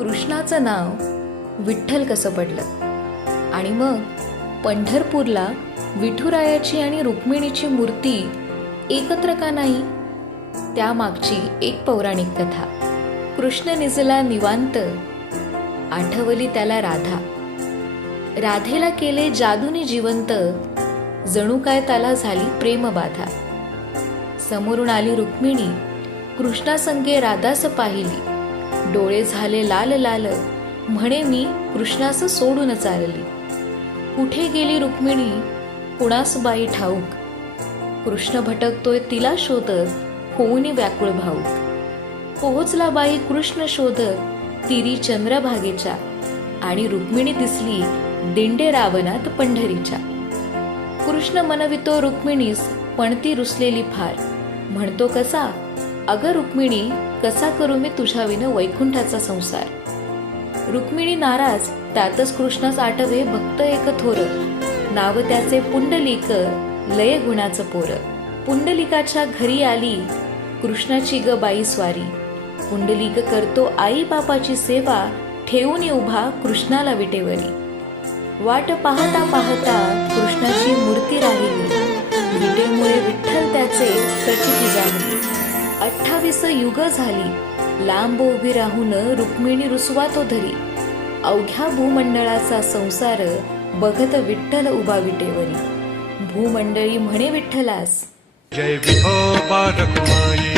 कृष्णाचं नाव विठ्ठल कसं पडलं? आणि मग पंढरपूरला विठुरायाची आणि रुक्मिणीची मूर्ती एकत्र का नाही? त्यामागची एक पौराणिक कथा. कृष्ण निजला निवांत आठवली त्याला राधा. राधेला केले जादूने जिवंत जणू काय त्याला झाली प्रेमबाधा. समोरून आली रुक्मिणी. कृष्णासंगे राधास पाहिली. डोळे झाले लाल लाल. म्हणे मी कृष्णास सोडून चालली कुठे गेली रुक्मिणी? कुणास बाई ठाऊक? कृष्ण भटकतोय तिला शोधत होऊनी व्याकुळ भाऊक? पोहोचला बाई कृष्ण शोधत तिरी चंद्रभागेच्या. आणि रुक्मिणी दिसली दिंडे रावणात पंढरीच्या. कृष्ण मनवितो रुक्मिणीस पण ती रुसलेली फार. म्हणतो कसा? अगं रुक्मिणी कसा करू मी तुझ्याविनं वैकुंठाचा संसार? रुक्मिणी नाराज त्यातच कृष्णास आठवे भक्त एक थोर. नाव त्याचे पुंडलिक लय गुणाचं पोर. पुंडलिकाच्या घरी आली कृष्णाची ग बाई स्वारी. पुंडलिक करतो आई बापाची सेवा ठेवून उभा कृष्णाला विटेवरी. वाट पाहता पाहता कृष्णाची मूर्ती राहिली. विटेमुळे विठ्ठल त्याचे प्रचिती अठ्ठावीस युग झाली. लांब उभी राहून रुक्मिणी रुसवा तो धरी. अवघ्या भूमंडळाचा संसार बघत विठ्ठल उभा विटेवरी भूमंडळी म्हणे विठ्ठलास. जय विठो बालकुमारी.